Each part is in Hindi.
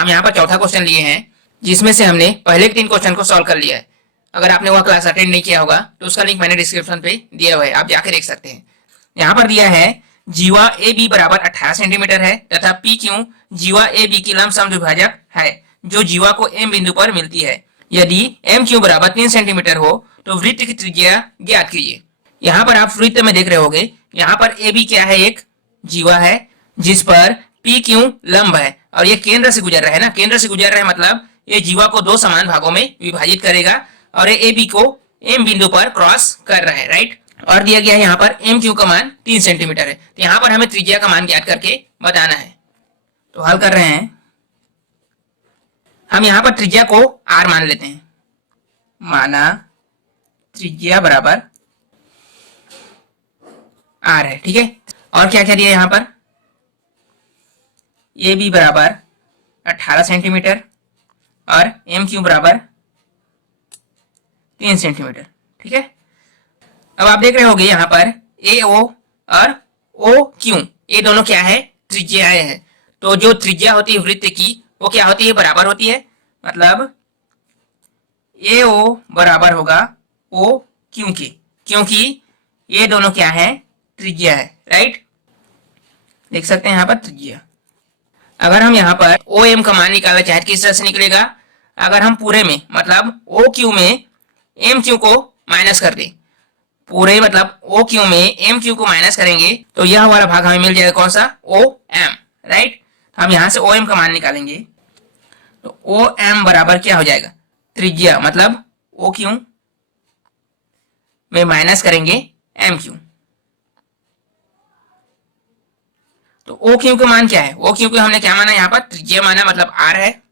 हम यहाँ पर चौथा क्वेश्चन लिए हैं, जिसमें से हमने पहले के 3 क्वेश्चन को सॉल्व कर लिया है। अगर आपने वह क्लास अटेंड नहीं किया होगा तो उसका लिंक मैंने डिस्क्रिप्शन पे दिया हुआ है, आप जाकर देख सकते हैं। यहाँ पर दिया है जीवा ए बी बराबर 18 सेंटीमीटर है तथा पी क्यू जीवा ए बी की लंबसम द्विभाजक है जो जीवा को एम बिंदु पर मिलती है। यदि एम क्यू बराबर 3 सेंटीमीटर हो तो वृत्त की त्रिज्या ज्ञात कीजिए। यहाँ पर आप वृत्त में देख रहे होंगे, यहाँ पर ए बी क्या है, एक जीवा है जिस पर पी क्यू लंब है और ये केंद्र से गुजर रहा है ना, केंद्र से गुजर रहा है मतलब ये जीवा को 2 समान भागों में विभाजित करेगा और ये ए बी को एम बिंदु पर क्रॉस कर रहा है, राइट। और दिया गया है यहाँ पर एम क्यू का मान 3 सेंटीमीटर है, तो यहाँ पर हमें त्रिज्या का मान ज्ञात करके बताना है। तो हल कर रहे हैं, हम यहाँ पर त्रिज्या को आर मान लेते हैं। माना त्रिज्या बराबर आर है, ठीक है। और क्या क्या दिया यहाँ पर, ए बी बराबर 18 सेंटीमीटर और एम क्यू बराबर 3 सेंटीमीटर, ठीक है। अब आप देख रहे होंगे यहाँ पर ए ओ और ओ क्यू, ये दोनों क्या है, त्रिज्याएं हैं। तो जो त्रिज्या होती है वृत्त की वो क्या होती है, बराबर होती है। मतलब ए ओ बराबर होगा ओ क्यू के, क्योंकि ये दोनों क्या है, त्रिज्या है, राइट। देख सकते हैं यहाँ पर त्रिज्या। अगर हम यहाँ पर ओ एम का मान निकाले चाहे किस तरह से निकलेगा, अगर हम पूरे में मतलब ओ क्यू में एम क्यू को माइनस कर दें, पूरे मतलब ओ क्यू में एम क्यू को माइनस करेंगे तो यह वाला भाग हमें मिल जाएगा, कौन सा, ओ एम, राइट। हम यहाँ से ओ एम का मान निकालेंगे तो ओ एम बराबर क्या हो जाएगा, त्रिज्या मतलब ओ क्यू में माइनस करेंगे एम क्यू। तो ओ क्यू का मान क्या है, ओ क्यू को हमने क्या माना, यहाँ पर त्रिज्या माना मतलब आर है।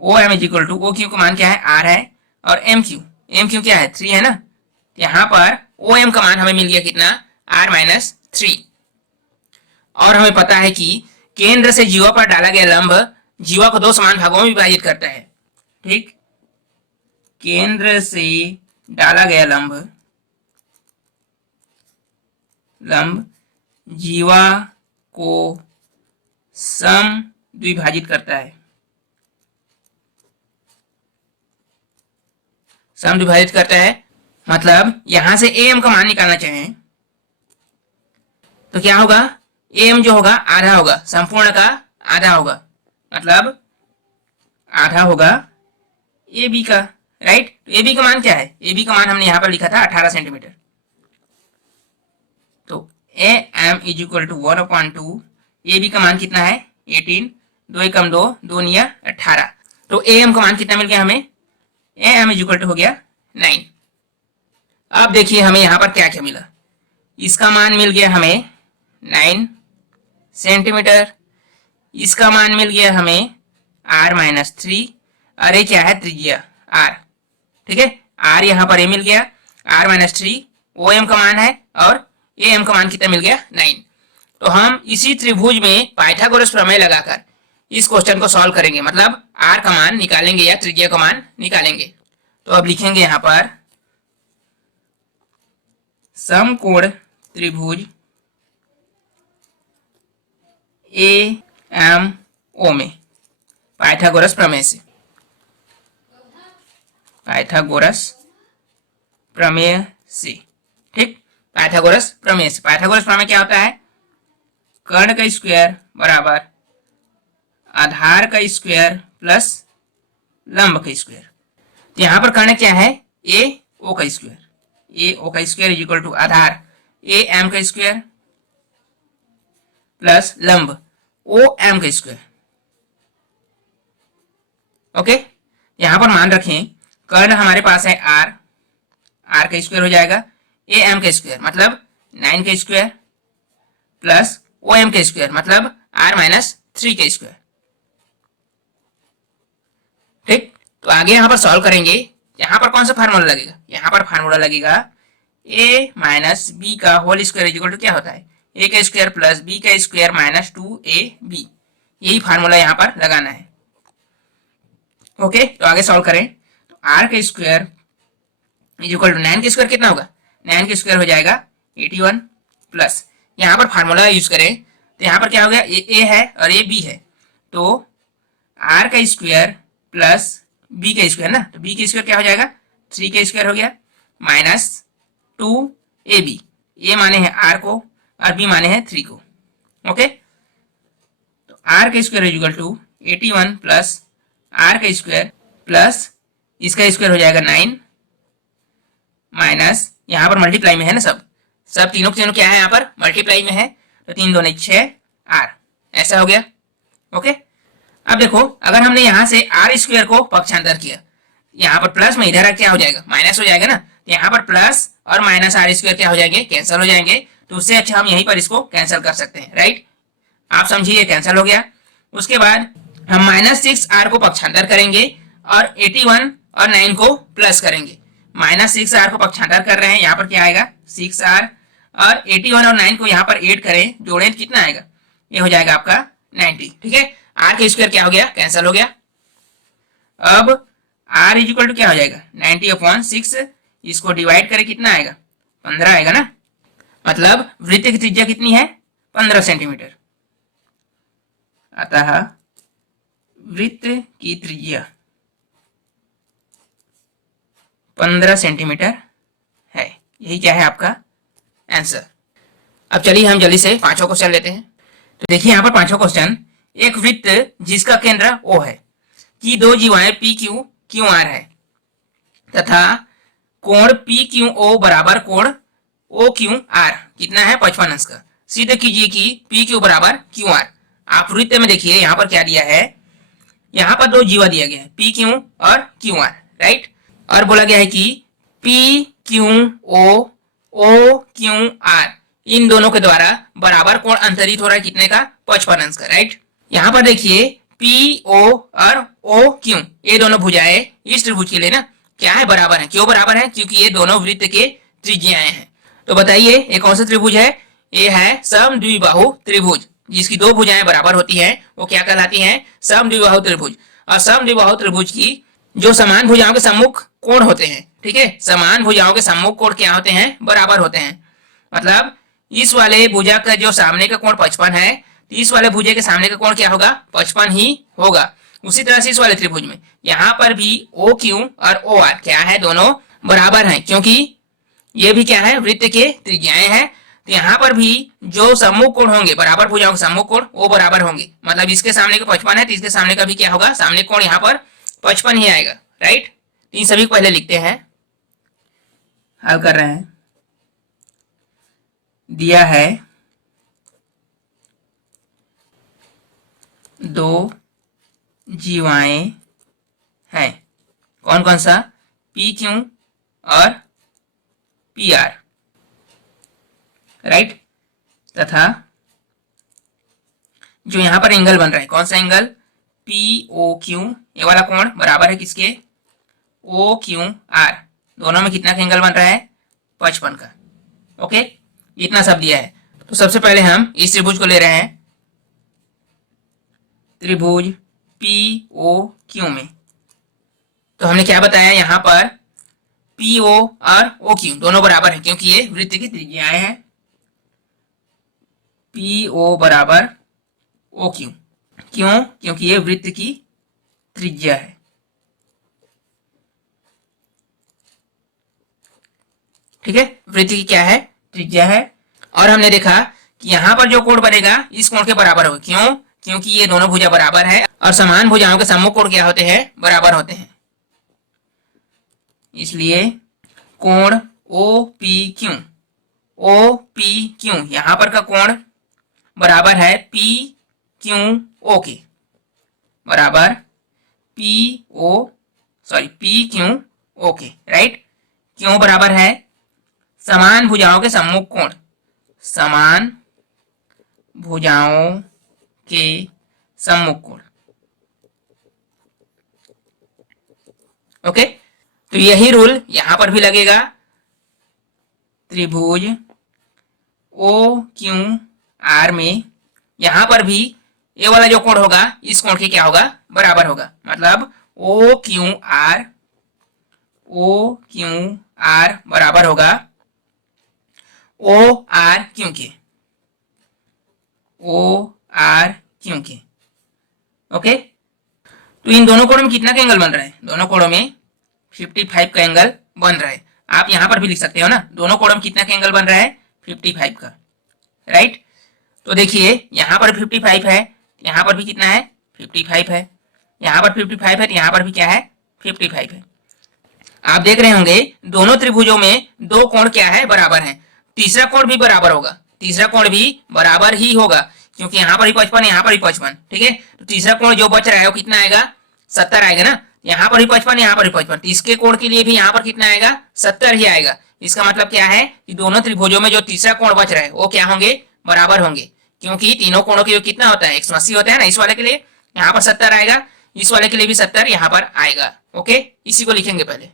O m is equal to, o q का मान क्या है, आर है, और एम क्यू क्या है, 3 है ना। यहाँ पर ओ एम का मान हमें मिल गया कितना, आर माइनस 3। और हमें पता है कि केंद्र से जीवा पर डाला गया लंब जीवा को 2 समान भागों में विभाजित करता है, ठीक। केंद्र से डाला गया लंब जीवा को सम द्विभाजित करता है, सम विभाजित करता है। मतलब यहां से एम का मान निकालना चाहें तो क्या होगा, एम जो होगा आधा होगा, संपूर्ण का आधा होगा, मतलब आधा होगा ए बी का, राइट। ए बी का मान क्या है, ए बी का मान हमने यहां पर लिखा था 18 सेंटीमीटर। तो a m is equal to 1/2, a b का मान कितना है, 18, 2 एकम 2, 2 निया 18। तो ए एम का मान कितना मिल गया हमें, a m is equal to हो गया 9। अब देखिए हमें यहाँ पर क्या क्या मिला, इसका मान मिल गया हमें 9 सेंटीमीटर, इसका मान मिल गया हमें r माइनस 3, अरे क्या है, त्रिज्या r, ठीक है। r यहाँ पर ए मिल गया, r माइनस 3 ओ एम का मान है और ए एम का मान कितना मिल गया, 9। तो हम इसी त्रिभुज में पाइथागोरस प्रमेय लगाकर इस क्वेश्चन को सॉल्व करेंगे, मतलब r का मान निकालेंगे या त्रिज्या का मान निकालेंगे। तो अब लिखेंगे यहाँ पर समकोण त्रिभुज ए एम ओ में पाइथागोरस प्रमेय से, पाइथागोरस प्रमेय से, ठीक। पाइथागोरस प्रमेय से, पाइथागोरस प्रमेय क्या होता है, कर्ण का स्क्वायर बराबर आधार का स्क्वायर प्लस लंब का स्क्वायर। तो यहां पर कर्ण क्या है, ए ओ का स्क्वायर, ए ओ का स्क्वायर इज इक्वल टू आधार ए एम का स्क्वायर प्लस लंब ओ एम का स्क्वायर, ओके। यहां पर मान रखें कर्ण हमारे पास है आर, आर का स्क्वायर हो जाएगा, ए एम का स्क्वायर मतलब 9 का स्क्वायर प्लस ओ एम का स्क्वायर मतलब आर माइनस 3 का स्क्वायर, ठीक। तो आगे यहां पर सॉल्व करेंगे, यहां पर कौन सा फार्मूला लगेगा, यहां पर फार्मूला लगेगा a माइनस बी का होल स्क्वायर इक्वल टू क्या होता है, a का स्क्वायर प्लस b का स्क्वायर माइनस 2ab, यही फार्मूला यहां पर लगाना है, ओके। तो आगे सॉल्व करें तो r का स्क्वायर इज इक्वल टू 9 का स्क्वायर कितना होगा, 9 का स्क्वायर हो जाएगा 81 प्लस यहाँ पर फार्मूला यूज करें तो यहाँ पर क्या हो गया, ए है और ए बी है, तो आर का स्क्वायर प्लस बी का स्क्वायर ना, तो बी का स्क्वायर क्या हो जाएगा, 3 का स्क्वायर हो गया माइनस 2ab, ए माने हैं आर को और बी माने हैं 3 को। ओके, तो आर का square equal to 81 plus r का स्क्वायर प्लस इसका स्क्वायर हो जाएगा 9 माइनस यहाँ पर मल्टीप्लाई में है ना, सब सब तीनों के तीनों क्या है यहाँ पर मल्टीप्लाई में है, तो 3 दूनी 6 आर, ऐसा हो गया। ओके, अब देखो अगर हमने यहाँ से आर स्क्वायर को पक्षांतर किया, यहाँ पर प्लस में इधर क्या हो जाएगा माइनस हो जाएगा ना, तो यहाँ पर प्लस और माइनस आर स्क्वायर क्या हो जाएंगे, कैंसिल हो जाएंगे। तो उससे अच्छा हम यहीं पर इसको कैंसिल कर सकते हैं, राइट। आप समझिए कैंसिल हो गया। उसके बाद हम -6 आर को पक्षांतर करेंगे और 81 और 9 को प्लस करेंगे। -6 आर को पक्षांतर कर रहे हैं, यहाँ पर क्या आएगा 6 आर, और 81 और 9 को यहाँ पर ऐड करें, जोड़ें तो कितना आएगा, ये हो जाएगा आपका 90। ठीक है, आर के स्क्वायर क्या हो गया, कैंसिल हो गया। अब आर इज इक्वल टू क्या हो जाएगा 90/6, इसको डिवाइड करें कितना आएगा 15 आएगा ना, मतलब वृत्त की त्रिज्या कितनी है 15 सेंटीमीटर। अतः वृत्त की त्रिज्या 15 सेंटीमीटर है। यही क्या है आपका आंसर। अब चलिए हम जल्दी से पांचों क्वेश्चन लेते हैं। तो देखिए यहाँ पर पांचों क्वेश्चन, एक वृत्त जिसका केंद्र O है कि दो जीवाएं PQ QR है तथा कोण PQO बराबर कोण OQR कितना है 55 अंश का, सिद्ध कीजिए कि PQ बराबर QR। आप वृत्त में देखिए यहाँ पर क्या दिया है, यहाँ पर दो जीवा दिया गया है PQ और QR, राइट, और बोला गया है कि PQO OQR इन दोनों के द्वारा बराबर कोण अंतरित हो रहा है कितने का 55 अंश का, राइट। यहाँ पर देखिए PO और OQ ये दोनों भुजाएं इस त्रिभुज के लिए ना क्या है बराबर है। क्यों बराबर है, क्योंकि ये दोनों वृत्त के त्रिज्याएं हैं। तो बताइए ये कौन सा त्रिभुज है, ये है समद्विबाहु त्रिभुज, जिसकी दो भुजाएं बराबर होती हैं वो क्या कहलाती हैं समद्विबाहु त्रिभुज। और समद्विबाहु त्रिभुज की जो समान भुजाओं के सम्मुख कोण होते हैं, ठीक है, समान भुजाओं के सम्मुख कोण क्या होते हैं बराबर होते हैं। मतलब इस वाले भुजा का जो सामने का कोण 55 है, तो इस वाले भुजा के सामने का कोण क्या होगा 55 ही होगा। उसी तरह से इस वाले त्रिभुज में यहाँ पर भी OQ और OR क्या है दोनों बराबर हैं, क्योंकि ये भी क्या है वृत्त के त्रिज्याएं हैं। तो यहाँ पर भी जो सम्मुख कोण होंगे बराबर भुजाओं के सम्मुख कोण वो बराबर होंगे। मतलब इसके सामने का 55 है तो इसके सामने का भी क्या होगा सामने कोण यहाँ पर 55 ही आएगा, राइट। इन सभी को पहले लिखते हैं, हल कर रहे हैं। दिया है दो जीवाएं हैं, कौन कौन सा PQ और PR, राइट, तथा जो यहां पर एंगल बन रहा है कौन सा एंगल POQ, ये वाला कोण बराबर है किसके OQR, दोनों में कितना का एंगल बन रहा है 55 का। ओके, इतना सब दिया है। तो सबसे पहले हम इस त्रिभुज को ले रहे हैं, त्रिभुज POQ में। तो हमने क्या बताया यहाँ पर PO और OQ दोनों बराबर हैं क्योंकि ये वृत्त की त्रिज्याएं हैं। PO बराबर OQ, क्यों, क्योंकि ये वृत्त की त्रिज्या है। ठीक है, वृत्त की क्या है त्रिज्या है। और हमने देखा कि यहाँ पर जो कोण बनेगा इस कोण के बराबर होगा, क्यों, क्योंकि ये दोनों भुजा बराबर है और समान भुजाओं के सम्मुख कोण क्या होते हैं बराबर होते हैं। इसलिए कोण OPQ यहाँ पर का कोण बराबर है PQO के, बराबर PQO के, राइट। क्यों बराबर है, समान भुजाओं के सम्मुख कोण, समान भुजाओं के सम्मुख कोण। ओके, तो यही रूल यहां पर भी लगेगा। त्रिभुज OQR में यहां पर भी ये वाला जो कोण होगा इस कोण के क्या होगा बराबर होगा। मतलब OQR बराबर होगा ORQ के, ओके, तो इन दोनों कोणों में कितना का एंगल बन रहा है? दोनों कोणों में 55 का एंगल बन रहा है। आप यहां पर भी लिख सकते हो ना, दोनों कोणों में कितना का एंगल बन रहा है? 55 का, राइट। तो देखिए यहां पर 55 है, यहां पर भी कितना है? 55 है, यहां पर 55 है, तो यहां पर भी क्या है? 55 है। आप देख रहे होंगे दोनों त्रिभुजों में दो कोण क्या है? बराबर है। तीसरा कोण भी बराबर होगा, तीसरा कोण भी बराबर ही होगा, क्योंकि यहाँ पर भी 55, यहाँ पर भी 55, ठीक है। तो तीसरा कोण जो बच रहा है वो कितना आएगा? 70 आएगा ना। यहाँ पर भी 55, यहाँ पर भी 55, तो इसके कोण के लिए भी यहाँ पर कितना आएगा? 70 ही आएगा। इसका मतलब क्या है कि दोनों त्रिभुजों में जो तीसरा कोण बच रहा है वो क्या होंगे? बराबर होंगे, क्योंकि तीनों कोणों के योग कितना होता है? 180 होता है ना। इस वाले के लिए यहाँ पर 70 आएगा, इस वाले के लिए भी 70 यहाँ पर आएगा। ओके, इसी को लिखेंगे पहले।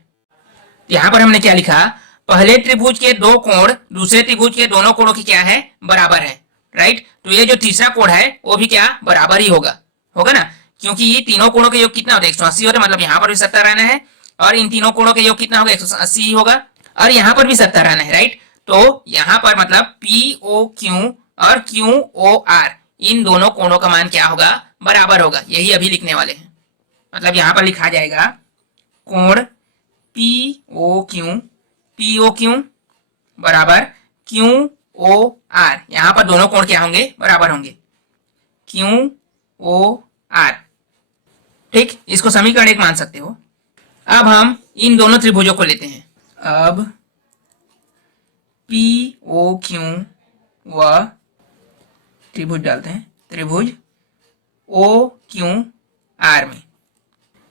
यहाँ पर हमने क्या लिखा? पहले त्रिभुज के दो कोण दूसरे त्रिभुज के दोनों कोणों की क्या है? बराबर है, राइट। तो ये जो तीसरा कोण है वो भी क्या? बराबर ही होगा, होगा ना, क्योंकि ये तीनों कोणों के योग कितना होता है? 180 होता है, मतलब यहाँ पर भी 70 रहना है, और इन तीनों कोणों के योग कितना होगा? 180 ही होगा, और यहाँ पर भी 70 रहना है, राइट। तो यहाँ पर मतलब POQ और QOR इन दोनों कोणों का मान क्या होगा? बराबर होगा। यही अभी लिखने वाले हैं। मतलब यहाँ पर लिखा जाएगा कोण POQ बराबर QOR। यहां पर दोनों कोण क्या होंगे? बराबर होंगे, QOR, ठीक। इसको समीकरण 1 मान सकते हो। अब हम इन दोनों त्रिभुजों को लेते हैं। अब POQ व त्रिभुज डालते हैं, त्रिभुज OQR में।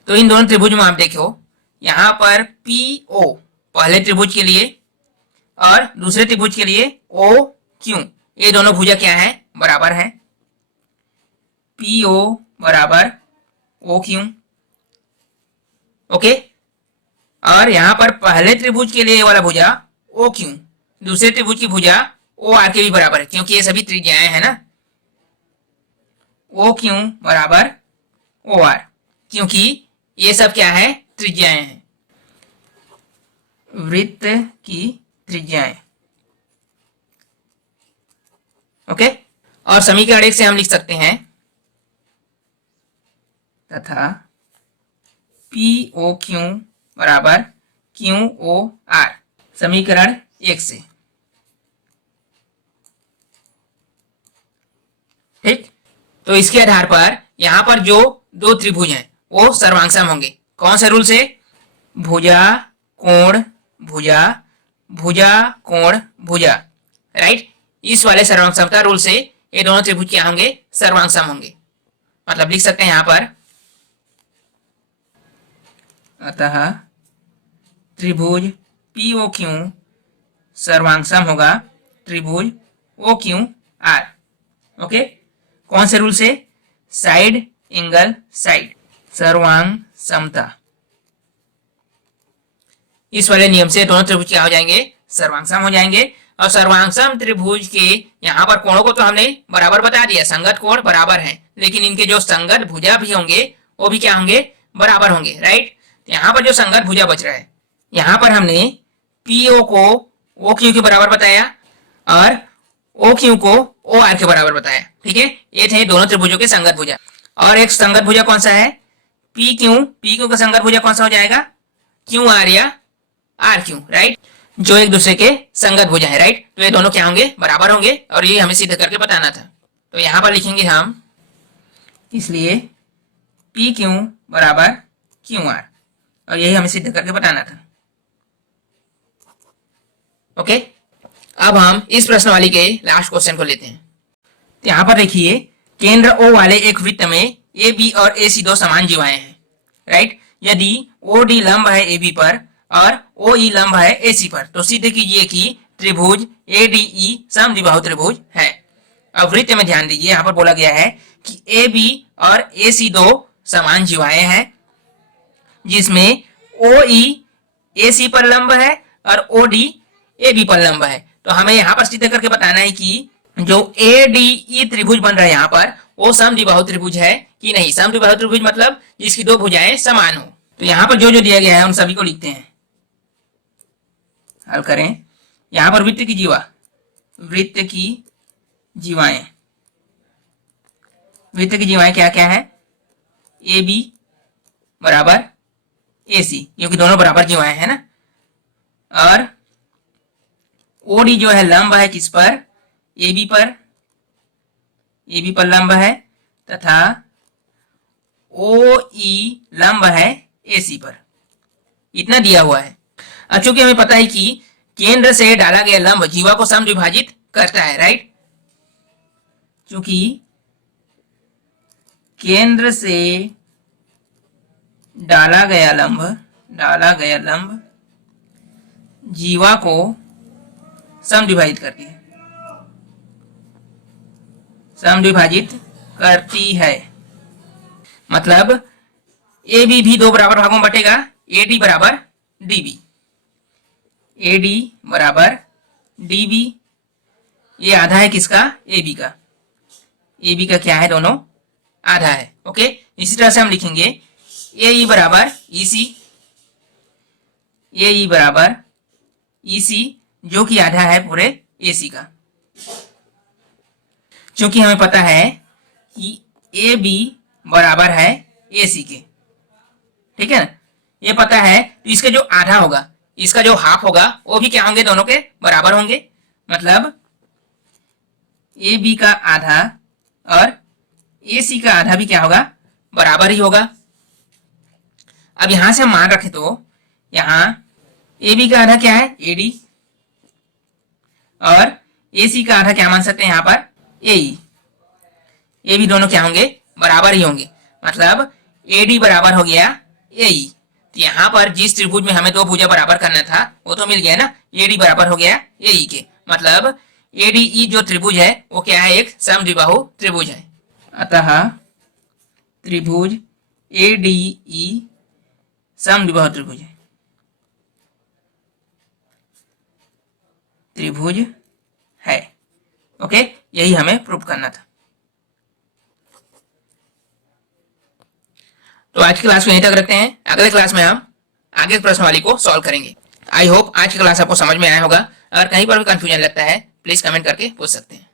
तो इन दोनों त्रिभुज में आप देखो, यहां पर PO पहले त्रिभुज के लिए और दूसरे त्रिभुज के लिए OQ, ये दोनों भुजा क्या है? बराबर है। PO बराबर OQ, ओके। और यहां पर पहले त्रिभुज के लिए ये वाला भुजा OQ, दूसरे त्रिभुज की भुजा OR के भी बराबर है, क्योंकि ये सभी त्रिज्याएं हैं ना। OQ बराबर OR, क्योंकि ये सब क्या है? त्रिज्याएं हैं, वृत्त की त्रिज्याएं, ओके। और समीकरण 1 से हम लिख सकते हैं तथा POQ बराबर QOR, समीकरण 1 से, ठीक। तो इसके आधार पर यहां पर जो दो त्रिभुज हैं वो सर्वांगसम होंगे। कौन से रूल से? भुजा कोण भुजा, भुजा कोण भुजा, राइट। इस वाले सर्वांगसमता रूल से ये दोनों त्रिभुज क्या होंगे? सर्वांगसम होंगे। मतलब लिख सकते हैं यहां पर, अतः त्रिभुज POQ सर्वांगसम होगा त्रिभुज OQR, ओके। कौन से रूल से? साइड एंगल साइड, सर्वांग समता। इस वाले नियम से दोनों त्रिभुज क्या हो जाएंगे? सर्वांगसम हो जाएंगे। और सर्वांगसम त्रिभुज के यहाँ पर कोणों को तो हमने बराबर बता दिया, संगत कोण बराबर है, लेकिन इनके जो संगत भुजा भी होंगे वो भी क्या होंगे? बराबर होंगे, राइट। यहाँ पर जो संगत भुजा बच रहा है, यहाँ पर हमने PO को OQ के बराबर बताया और OQ को OR के बराबर बताया, ठीक है। ये थे दोनों त्रिभुजों के संगत भुजा। और एक संगत भुजा कौन सा है? PQ का संगत भुजा कौन सा हो जाएगा? QR या RQ, राइट, जो एक दूसरे के संगत भुजा है, राइट। तो ये दोनों क्या होंगे? बराबर होंगे, और ये हमें सिद्ध करके बताना था। तो यहां पर लिखेंगे हम, इसलिए PQ बराबर QR, और यही हमें सिद्ध करके बताना था, ओके। अब हम इस प्रश्नवाली के लास्ट क्वेश्चन को लेते हैं। तो यहां पर देखिए, केंद्र O वाले एक वृत्त में AB और AC दो समान जीवाएं हैं, राइट। यदि OD लंब है AB पर और OE लंब है AC पर, तो सिद्ध कीजिए कि त्रिभुज ADE समद्विबाहु त्रिभुज है। अब वृत्त में ध्यान दीजिए, यहां पर बोला गया है कि AB और AC दो समान जीवाएं हैं, जिसमें OE AC पर लंब है और OD AB पर लंब है। तो हमें यहां पर सिद्ध करके बताना है कि जो ADE त्रिभुज बन रहा है यहाँ पर, वो समद्विबाहु त्रिभुज है कि नहीं। समद्विबाहु त्रिभुज मतलब जिसकी दो भुजाएं समान हो। तो यहाँ पर जो जो दिया गया है उन सभी को लिखते हैं, हल करें। यहां पर वृत्त की जीवा, वृत्त की जीवाएं, वृत्त की जीवाएं क्या क्या है? ए बी बराबर ए सी, क्योंकि दोनों बराबर जीवाएं हैं ना। और ओ डी जो है लंब है किस पर, ए बी पर, ए बी पर लंब है, तथा ओ ई लंब है ए सी पर। इतना दिया हुआ है। अब चूंकि हमें पता है कि केंद्र से डाला गया लंब जीवा को समद्विभाजित करता है, राइट। चूंकि केंद्र से डाला गया लंब जीवा को समद्विभाजित करती है, मतलब ए बी भी दो बराबर भागों में बटेगा, ए डी बराबर डी बी, ए डी बराबर डी बी। ये आधा है किसका, ए बी का, ए बी का क्या है, दोनों आधा है। ओके, इसी तरह से हम लिखेंगे ए ई बराबर ई सी, ए ई बराबर ई सी जो कि आधा है पूरे ए सी का। क्योंकि हमें पता है कि ए बी बराबर है ए सी के, ठीक है ना, ये पता है। तो इसका जो आधा होगा, इसका जो हाफ होगा, वो भी क्या होंगे, दोनों के बराबर होंगे। मतलब ए बी का आधा और ए सी का आधा भी क्या होगा, बराबर ही होगा। अब यहां से हम मान रखें तो यहां ए बी का आधा क्या है, ए डी, और ए सी का आधा क्या मान सकते हैं यहाँ पर, ए ई। ये भी दोनों क्या होंगे, बराबर ही होंगे। मतलब ए डी बराबर हो गया ए ई। तो यहाँ पर जिस त्रिभुज में हमें दो भुजा बराबर करना था वो तो मिल गया ना, ए डी बराबर हो गया ए ई के। मतलब ए डी ई जो त्रिभुज है वो क्या है, एक समद्विबाहु त्रिभुज है। अतः त्रिभुज ए डी ई समद्विबाहु त्रिभुज है, त्रिभुज है। ओके, यही हमें प्रूव करना था। तो आज की क्लास को यहीं तक रखते हैं। अगले क्लास में हम आगे प्रश्नावली को सॉल्व करेंगे। आई होप आज की क्लास आपको समझ में आया होगा। अगर कहीं पर भी कंफ्यूजन लगता है प्लीज कमेंट करके पूछ सकते हैं।